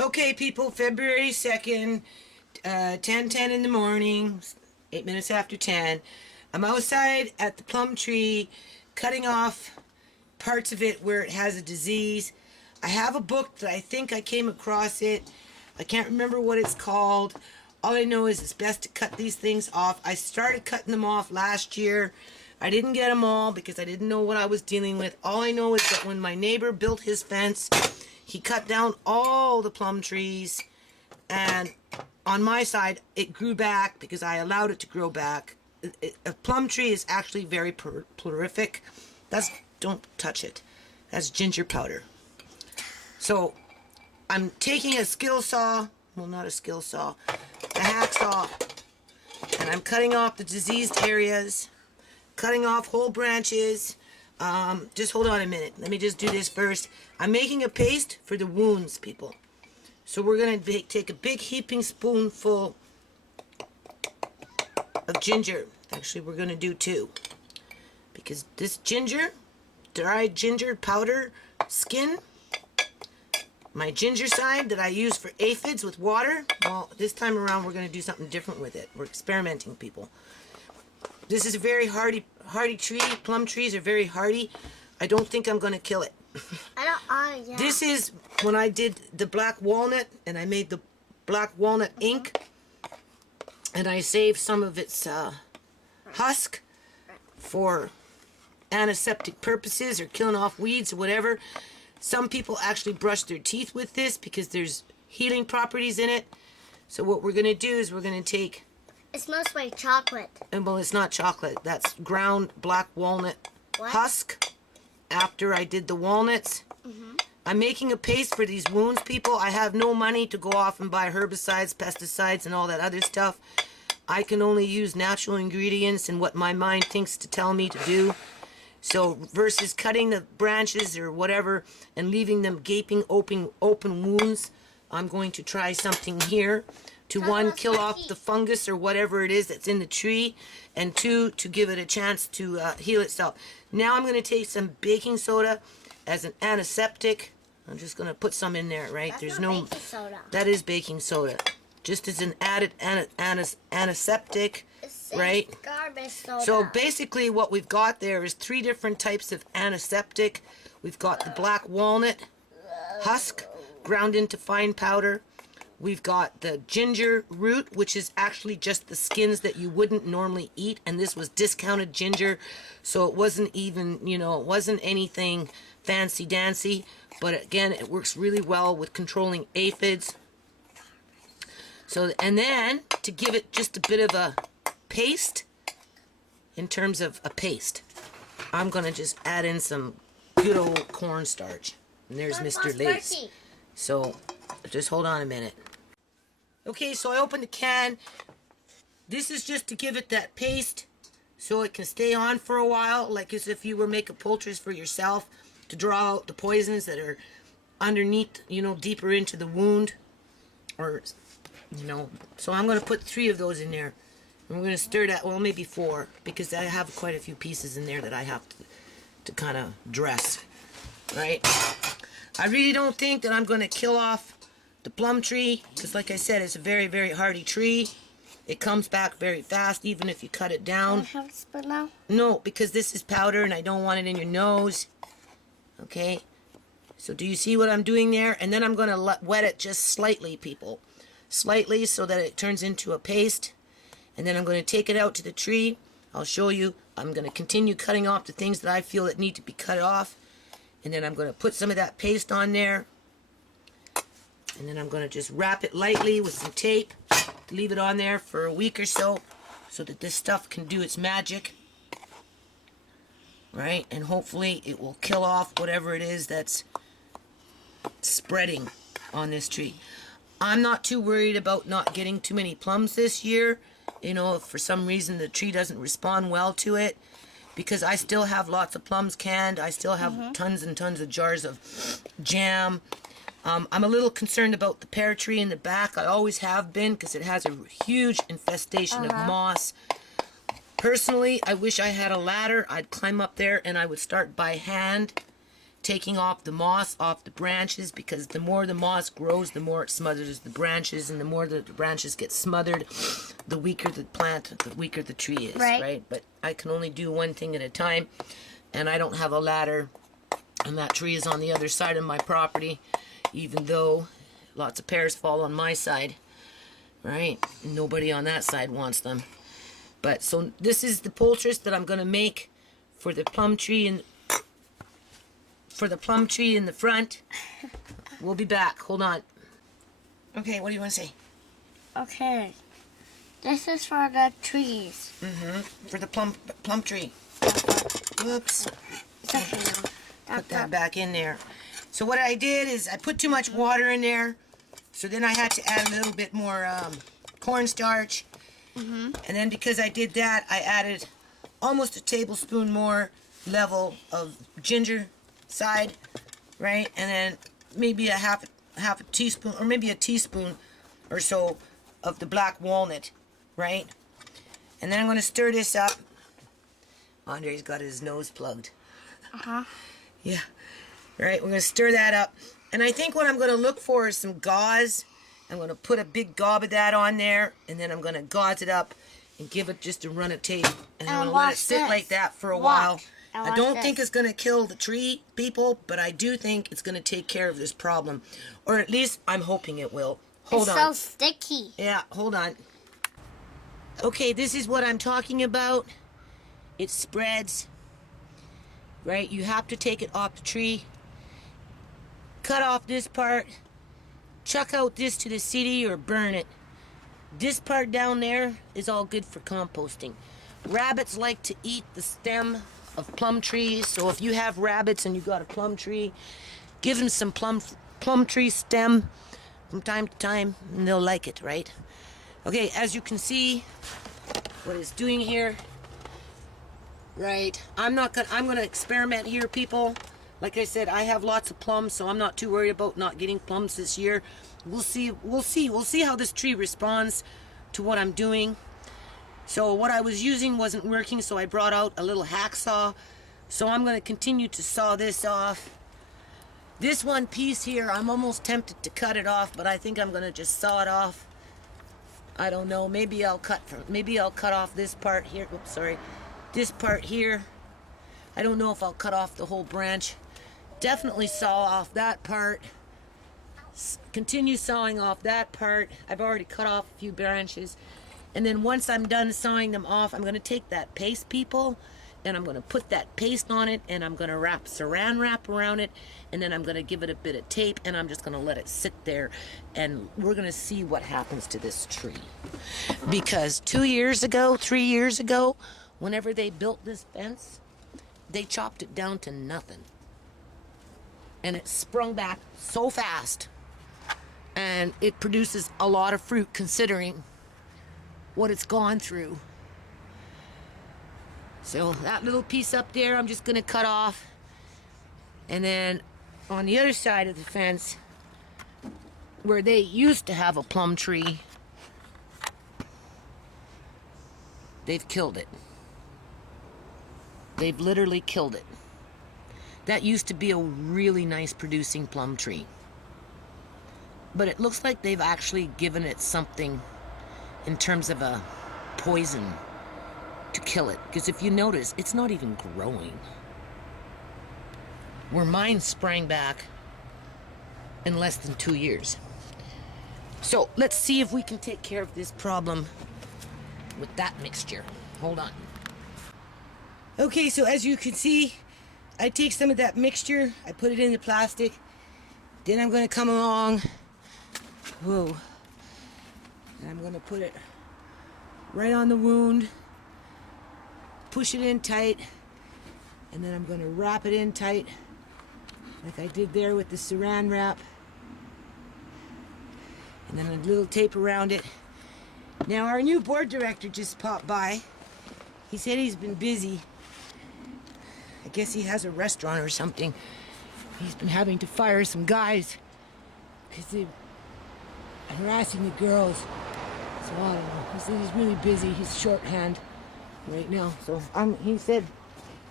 Okay, people, February 2nd, 10:10 in the morning, 8 minutes after 10. I'm outside at the plum tree, cutting off parts of it where it has a disease. I have a book that I think I came across it. I can't remember what it's called. All I know is it's best to cut these things off. I started cutting them off last year. I didn't get them all because I didn't know what I was dealing with. All I know is that when my neighbor built his fence, he cut down all the plum trees, and on my side, it grew back because I allowed it to grow back. A plum tree is actually very prolific. Don't touch it. That's ginger powder. So I'm taking a skill saw, well, not a skill saw, a hacksaw, and I'm cutting off the diseased areas, cutting off whole branches. Just hold on a minute. Let me just do this first. I'm making a paste for the wounds, people. So we're going to take a big heaping spoonful of ginger. Actually, we're going to do 2. Because this ginger, dried ginger powder skin, my ginger side that I use for aphids with water, well, this time around we're going to do something different with it. We're experimenting, people. This is a very hardy tree. Plum trees are very hardy. I don't think I'm going to kill it. Yeah. This is when I did the black walnut, and I made the black walnut ink, and I saved some of its husk for antiseptic purposes or killing off weeds or whatever. Some people actually brush their teeth with this because there's healing properties in it. So what we're going to do is we're going to take... It smells like chocolate. And well, it's not chocolate. That's ground black walnut husk after I did the walnuts. I'm making a paste for these wounds, people. I have no money to go off and buy herbicides, pesticides, and all that other stuff. I can only use natural ingredients and what my mind thinks to tell me to do. So versus cutting the branches or whatever and leaving them gaping open wounds, I'm going to try something here to, 1, kill off the fungus or whatever it is that's in the tree, and 2, to give it a chance to heal itself. Now I'm going to take some baking soda as an antiseptic. I'm just going to put some in there, right? That's not baking soda. That is baking soda. Just as an added antiseptic, right? Garbage soda. So basically what we've got there is 3 different types of antiseptic. We've got the black walnut husk ground into fine powder. We've got the ginger root, which is actually just the skins that you wouldn't normally eat, and this was discounted ginger, so it wasn't even, it wasn't anything fancy-dancy, but again, it works really well with controlling aphids. So, and then, to give it just a bit of a paste, in terms of a paste, I'm going to just add in some good old cornstarch. And there's Mr. Lace. So, just hold on a minute. Okay, so I opened the can. This is just to give it that paste so it can stay on for a while, like as if you were making poultice for yourself, to draw out the poisons that are underneath, deeper into the wound. Or, so I'm going to put 3 of those in there. And we're going to stir that, well, maybe 4, because I have quite a few pieces in there that I have to kind of dress, right? I really don't think that I'm going to kill off the plum tree, because like I said, it's a very, very hardy tree. It comes back very fast, even if you cut it down. Do I have a spoon now? No, because this is powder and I don't want it in your nose. Okay? So do you see what I'm doing there? And then I'm going to wet it just slightly, people. Slightly, so that it turns into a paste. And then I'm going to take it out to the tree. I'll show you. I'm going to continue cutting off the things that I feel that need to be cut off. And then I'm going to put some of that paste on there. And then I'm going to just wrap it lightly with some tape. Leave it on there for a week or so that this stuff can do its magic. Right? And hopefully it will kill off whatever it is that's spreading on this tree. I'm not too worried about not getting too many plums this year. If for some reason the tree doesn't respond well to it. Because I still have lots of plums canned. I still have tons and tons of jars of jam. I'm a little concerned about the pear tree in the back. I always have been, because it has a huge infestation of moss. Personally, I wish I had a ladder. I'd climb up there and I would start by hand taking off the moss off the branches, because the more the moss grows, the more it smothers the branches, and the more the branches get smothered, the weaker the plant, the weaker the tree is, right? But I can only do one thing at a time, and I don't have a ladder, and that tree is on the other side of my property, even though lots of pears fall on my side, right? Nobody on that side wants them. But so this is the poultice that I'm going to make for the plum tree and in the front. We'll be back. Hold on. Okay, what do you want to say? Okay. This is for the trees. For the plum tree. Whoops. It's okay now. Put that back in there. So what I did is I put too much water in there. So then I had to add a little bit more cornstarch. And then because I did that, I added almost a tablespoon more level of ginger side, right? And then maybe a half a teaspoon, or maybe a teaspoon or so of the black walnut, right? And then I'm going to stir this up. Andre's got his nose plugged. Yeah. Right, we're going to stir that up. And I think what I'm going to look for is some gauze. I'm going to put a big gob of that on there, and then I'm going to gauze it up and give it just a run of tape. And I'm going to let it sit like that for a while. I don't think it's going to kill the tree, people, but I do think it's going to take care of this problem. Or at least I'm hoping it will. Hold on. It's so sticky. Yeah, hold on. Okay, this is what I'm talking about. It spreads, right? You have to take it off the tree. Cut off this part. Chuck out this to the city or burn it. This part down there is all good for composting. Rabbits like to eat the stem of plum trees, so if you have rabbits and you got a plum tree, give them some plum tree stem from time to time, and they'll like it, right? Okay, as you can see, what it's doing here, right? I'm gonna experiment here, people. Like I said, I have lots of plums, so I'm not too worried about not getting plums this year. We'll see how this tree responds to what I'm doing. So what I was using wasn't working, so I brought out a little hacksaw. So I'm going to continue to saw this off. This one piece here, I'm almost tempted to cut it off, but I think I'm going to just saw it off. I don't know. Maybe I'll cut off this part here. Oops, sorry. This part here. I don't know if I'll cut off the whole branch. Definitely saw off that part. Continue sawing off that part. I've already cut off a few branches. And then once I'm done sawing them off, I'm going to take that paste, people, and I'm going to put that paste on it, and I'm going to wrap saran wrap around it, and then I'm going to give it a bit of tape, and I'm just going to let it sit there, and we're going to see what happens to this tree. Because 3 years ago, whenever they built this fence, they chopped it down to nothing. And it sprung back so fast, and it produces a lot of fruit considering what it's gone through. So that little piece up there, I'm just gonna cut off. And then on the other side of the fence, where they used to have a plum tree, they've killed it. They've literally killed it. That used to be a really nice producing plum tree. But it looks like they've actually given it something in terms of a poison to kill it. Because if you notice, it's not even growing. Where mine sprang back in less than 2 years. So let's see if we can take care of this problem with that mixture. Hold on. Okay, so as you can see, I take some of that mixture, I put it in the plastic, then I'm going to come along, whoa, and I'm going to put it right on the wound, push it in tight, and then I'm going to wrap it in tight, like I did there with the saran wrap, and then a little tape around it. Now our new board director just popped by. He said he's been busy. I guess he has a restaurant or something. He's been having to fire some guys because they're harassing the girls. So I don't know. He said he's really busy. He's shorthand right now. So he said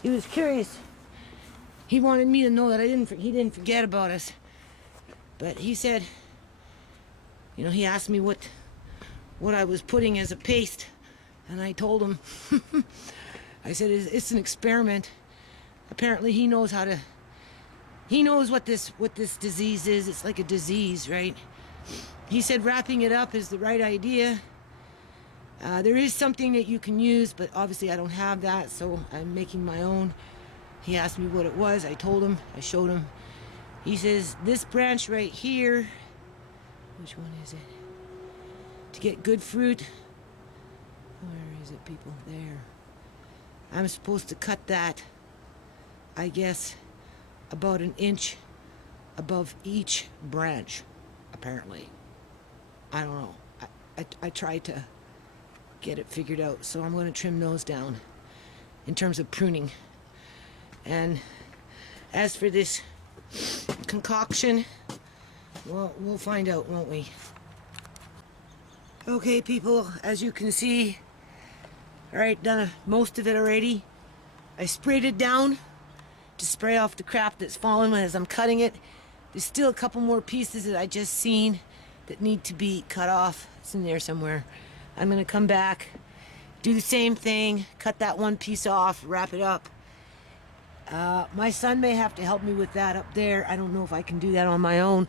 he was curious he wanted me to know that he didn't forget about us. But he said, you know, he asked me what I was putting as a paste, and I told him, I said, it's an experiment. Apparently he knows what this disease is. It's like a disease, right? He said wrapping it up is the right idea. There is something that you can use, but obviously I don't have that, so I'm making my own. He asked me what it was. I told him. I showed him. He says, this branch right here, which one is it? To get good fruit. Where is it, people? There. I'm supposed to cut that, I guess, about an inch above each branch, apparently. I don't know. I tried to get it figured out, so I'm going to trim those down in terms of pruning. And as for this concoction, well, we'll find out, won't we? Okay, people, as you can see, all right, done most of it already. I sprayed it down to spray off the crap that's fallen as I'm cutting it. There's still a couple more pieces that I just seen that need to be cut off. It's in there somewhere. I'm gonna come back, do the same thing, cut that one piece off, wrap it up. My son may have to help me with that up there. I don't know if I can do that on my own.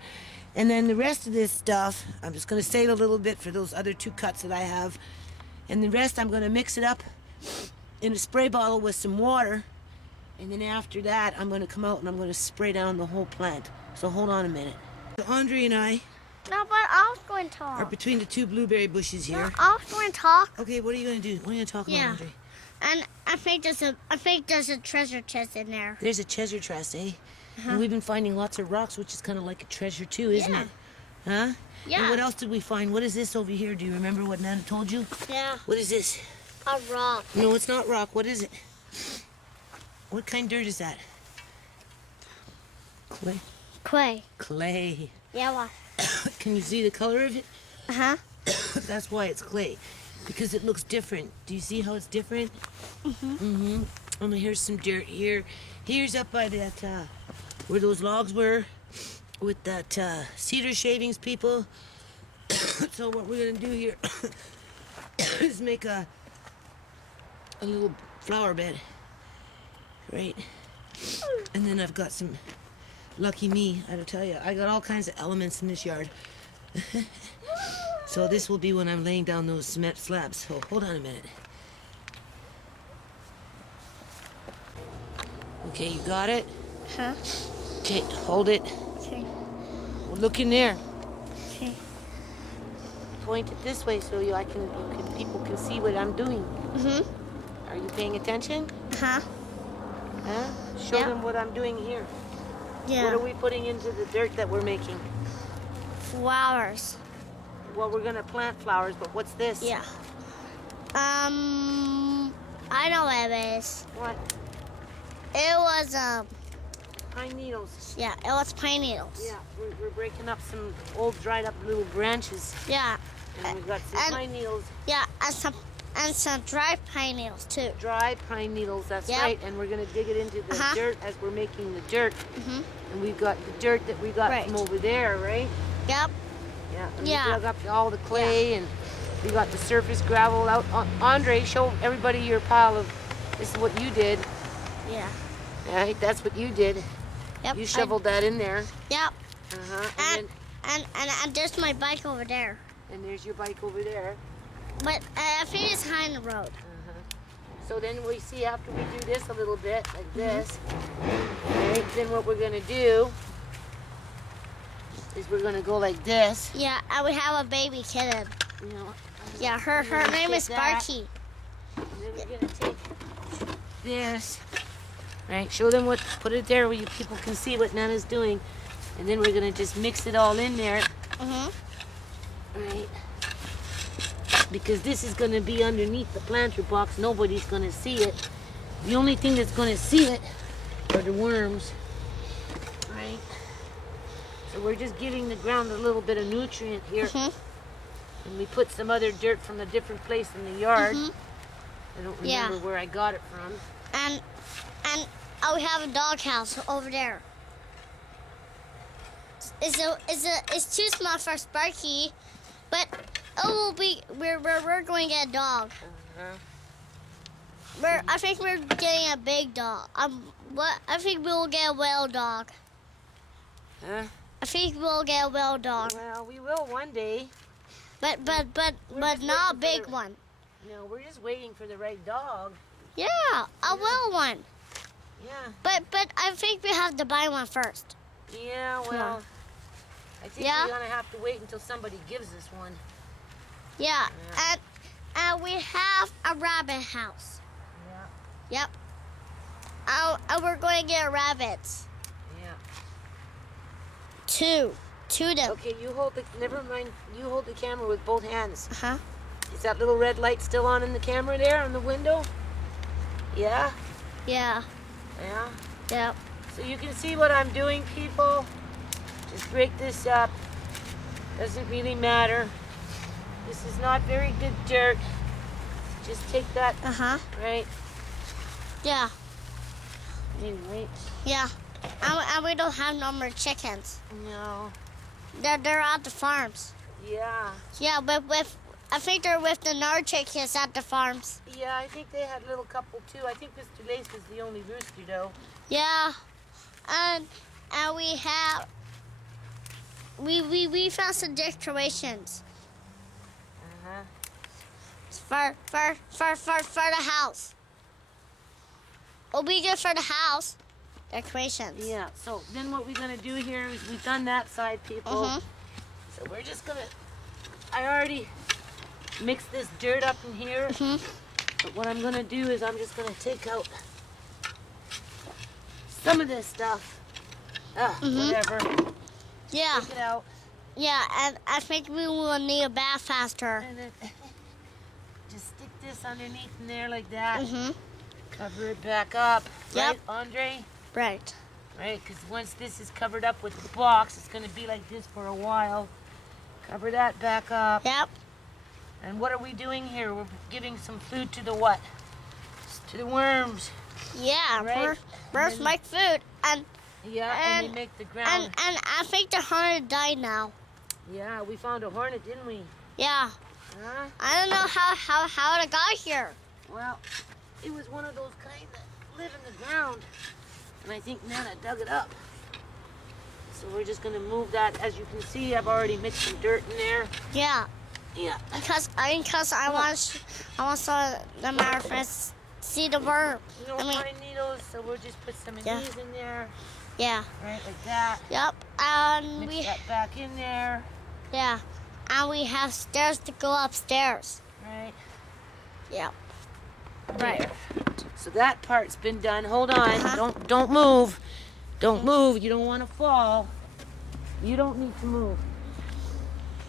And then the rest of this stuff, I'm just gonna save a little bit for those other 2 cuts that I have. And the rest, I'm gonna mix it up in a spray bottle with some water. And then after that, I'm gonna come out and I'm gonna spray down the whole plant. So hold on a minute. So Andre and I No, but I was going to are talk. between the 2 blueberry bushes here. No, I was going to talk. Okay, what are you gonna do? What are you gonna talk about, Andre? And I think there's a treasure chest in there. There's a treasure chest, eh? And we've been finding lots of rocks, which is kind of like a treasure too, isn't Yeah. it? Huh? Yeah. And what else did we find? What is this over here? Do you remember what Nana told you? Yeah. What is this? A rock. No, it's not rock. What is it? What kind of dirt is that? Clay. Clay. Clay. Yeah, what? Can you see the color of it? Uh-huh. That's why it's clay. Because it looks different. Do you see how it's different? And here's some dirt here. Here's up by that, where those logs were, with that cedar shavings, people. So what we're gonna do here is make a little flower bed, right? And then I've got some, lucky me, I tell you, I got all kinds of elements in this yard. So this will be when I'm laying down those cement slabs. So hold on a minute. Okay, you got it? Huh? Okay, hold it. Okay. Look in there. Okay. Point it this way so people can see what I'm doing. Are you paying attention? Uh-huh. Huh? Show Yeah. them what I'm doing here. Yeah. What are we putting into the dirt that we're making? Flowers. Well, we're gonna plant flowers, but what's this? Yeah. I know what it is. What? It was, Pine needles. yeah, it was pine needles. Yeah, we're breaking up some old dried up little branches. Yeah. And we've got some And- pine needles. Yeah, and some dried pine needles, too. Dried pine needles, that's Yep. right. And we're gonna dig it into the Uh-huh. dirt as we're making the dirt. Mhm. And we've got the dirt that we got Right. from over there, right? Yep. Yeah. And Yeah. we dug up all the clay and we got the surface gravel out. Andre, show everybody your pile of, this is what you did. Yeah. Right, that's what you did. Yep. You shoveled that in there. Yep. Uh-huh. And there's my bike over there. And there's your bike over there. But I think it's behind the road. So then we see after we do this a little bit, like this, right, then what we're gonna do is we're gonna go like this. Yeah, and we have a baby kitten. You know, Yeah, her gonna name take is that. Sparky. and then we're gonna take this, right, show them what, put it there where you people can see what Nana's doing. And then we're gonna just mix it all in there, right? Because this is gonna be underneath the planter box. Nobody's gonna see it. The only thing that's gonna see it are the worms, right? So we're just giving the ground a little bit of nutrient here. And we put some other dirt from a different place in the yard. I don't remember where I got it from. And we have a dog house over there. It's too small for Sparky, but we're going to get a dog. I think we're getting a big dog. I think we'll get a whale dog. Huh? I think we'll get a whale dog. Well, we will one day. But not a big one. No, we're just waiting for the right dog. Yeah, a whale one. Yeah. But I think we have to buy one first. Yeah, well, I think Yeah? we're going to have to wait until somebody gives us one. Yeah, Yeah. and we have a rabbit house. Yeah. Yep. And we're going to get rabbits. Yeah. Two of them. Okay, never mind, you hold the camera with both hands. Uh-huh. Is that little red light still on in the camera there on the window? Yeah? Yeah. Yeah? Yep. So you can see what I'm doing, people. Just break this up. Doesn't really matter. This is not very good dirt. Just take that, Uh-huh. right? Yeah. Anyway. Yeah. And we don't have no more chickens. No. They're at the farms. Yeah. Yeah, but I think they're with the Nard chickens at the farms. Yeah, I think they had a little couple too. I think Mr. Lace was the only rooster though. Yeah. And we have we found some decorations Uh-huh. for the house. It'll be good for the house. Decorations. Yeah, so then what we're gonna do here is we've done that side, people. Mhm. So we're just gonna, I already mixed this dirt up in here. Mhm. But what I'm gonna do is I'm just gonna take out some of this stuff. Whatever. Yeah. Take it out. Yeah, and I think we will need a bath faster. And then just stick this underneath in there like that. Mhm. Cover it back up. Yep. Right, Andre? Right. Right, because once this is covered up with the box, it's gonna be like this for a while. Cover that back up. Yep. And what are we doing here? We're giving some food to the what? To the worms. Yeah. Right. Birds then- like food, and Yeah, and they make the ground. and I think the hornet died now. Yeah, we found a hornet, didn't we? Yeah. Huh? I don't know how it got here. Well, it was one of those kind that live in the ground. And I think Nana dug it up. So we're just gonna move that. As you can see, I've already mixed some dirt in there. Yeah. Yeah. Because I want some of my friends see the worm. You don't find needles, so we'll just put some of Yeah. these in there. Yeah. Right, like that. Yep. And Mix we that back in there. yeah. And we have stairs to go upstairs. Right. Yep. Right. So that part's been done. Hold on. Uh-huh. Don't move. Don't move. You don't want to fall. You don't need to move.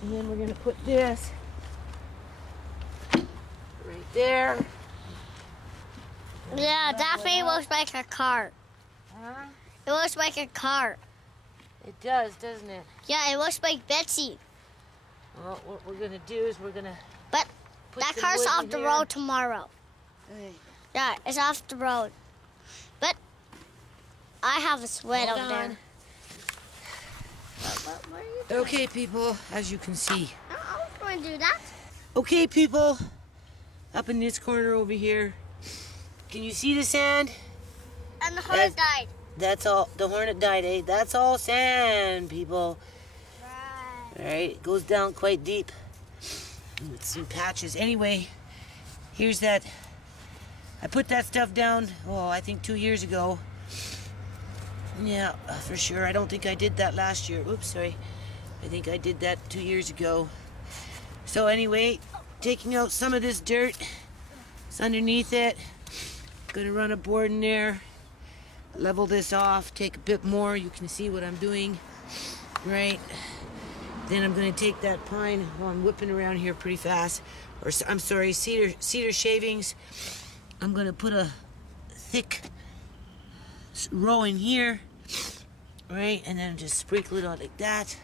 And then we're gonna put this right there. Yeah, that thing looks like a cart. Huh? It looks like a cart. It does, doesn't it? Yeah, it looks like Betsy. Well, what we're gonna do is we're gonna But put that some car's wood off in the here. road tomorrow. Hey, Yeah, it's off the road. But I have a sweat hold over there. on. What are you doing? Okay, people, as you can see. I was going to do that. Okay, people, up in this corner over here. Can you see the sand? And the horse died. That's all. The hornet died, eh? That's all sand, people. Right. All right, it goes down quite deep with some patches. Anyway, here's that. I put that stuff down, I think 2 years ago. Yeah, for sure. I don't think I did that last year. Oops, sorry. I think I did that 2 years ago. So anyway, taking out some of this dirt. It's underneath it. Gonna run a board in there. Level this off. Take a bit more. You can see what I'm doing. Right. Then I'm gonna take that pine. I'm whipping around here pretty fast. Or I'm sorry, cedar shavings. I'm gonna put a thick row in here, right, and then just sprinkle it on like that.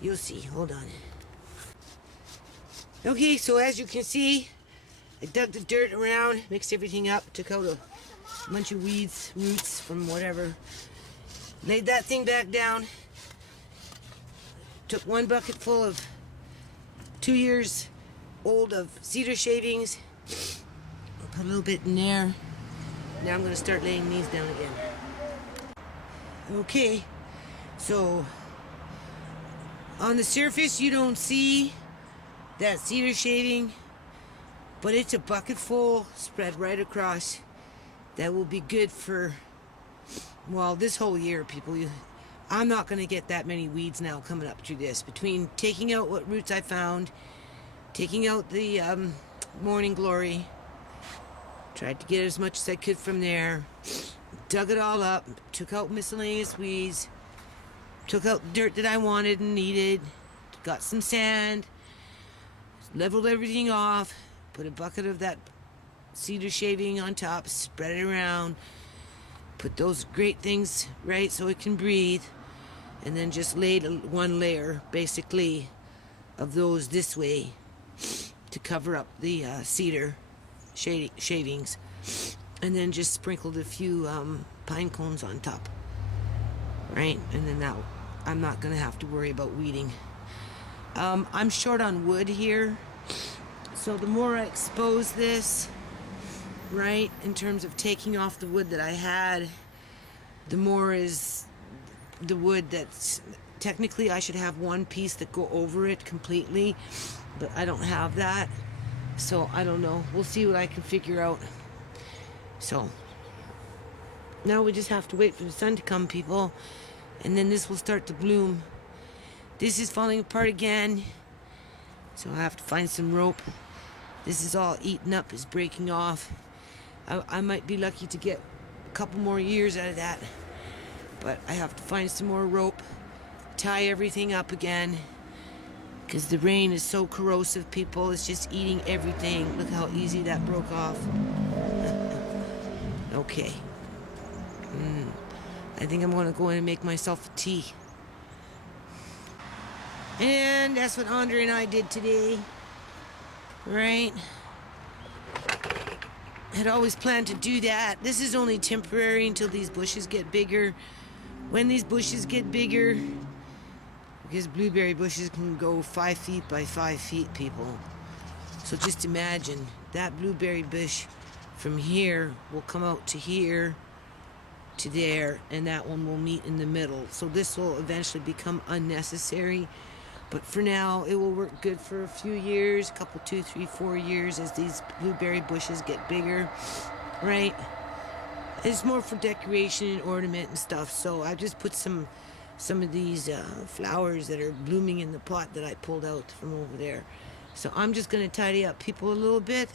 You'll see. Hold on. Okay, so as you can see, I dug the dirt around, mixed everything up, took out a bunch of weeds, roots from whatever. Laid that thing back down. Took 1 bucket full of 2 years old of cedar shavings. Put a little bit in there. Now I'm going to start laying these down again. Okay, so on the surface you don't see that cedar shaving, but it's a bucket full spread right across. That will be good for, well, this whole year, people. I'm not going to get that many weeds now coming up through this. Between taking out what roots I found, taking out the morning glory, tried to get as much as I could from there, dug it all up, took out miscellaneous weeds, took out the dirt that I wanted and needed, got some sand, leveled everything off, put a bucket of that cedar shaving on top, spread it around, put those great things right so it can breathe, and then just laid 1 layer basically of those this way to cover up the cedar shavings, and then just sprinkled a few pine cones on top, right? And then that I'm not gonna have to worry about weeding. I'm short on wood here, so the more I expose this, right, in terms of taking off the wood that I had, the more is the wood that's technically I should have 1 piece that go over it completely, but I don't have that, so I don't know. We'll see what I can figure out. So now we just have to wait for the sun to come, people, and then this will start to bloom. This is falling apart again, so I have to find some rope. This is all eaten up, is breaking off. I might be lucky to get a couple more years out of that, but I have to find some more rope, tie everything up again, because the rain is so corrosive, people. It's just eating everything. Look how easy that broke off. Okay. I think I'm going to go in and make myself a tea. And that's what Andre and I did today, right? Had always planned to do that. This is only temporary until these bushes get bigger. When these bushes get bigger, because blueberry bushes can go 5 feet by 5 feet, people. So just imagine that blueberry bush from here will come out to here, to there, and that one will meet in the middle. So this will eventually become unnecessary. But for now, it will work good for a few years, a couple, 2, 3, 4 years as these blueberry bushes get bigger, right? It's more for decoration and ornament and stuff. So I just put some of these flowers that are blooming in the pot that I pulled out from over there. So I'm just going to tidy up people a little bit.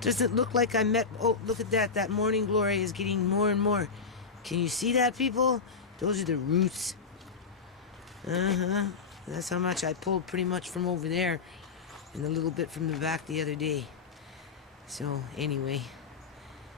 Doesn't look like I met... Oh, look at that. That morning glory is getting more and more. Can you see that, people? Those are the roots. That's how much I pulled pretty much from over there and a little bit from the back the other day. So, anyway...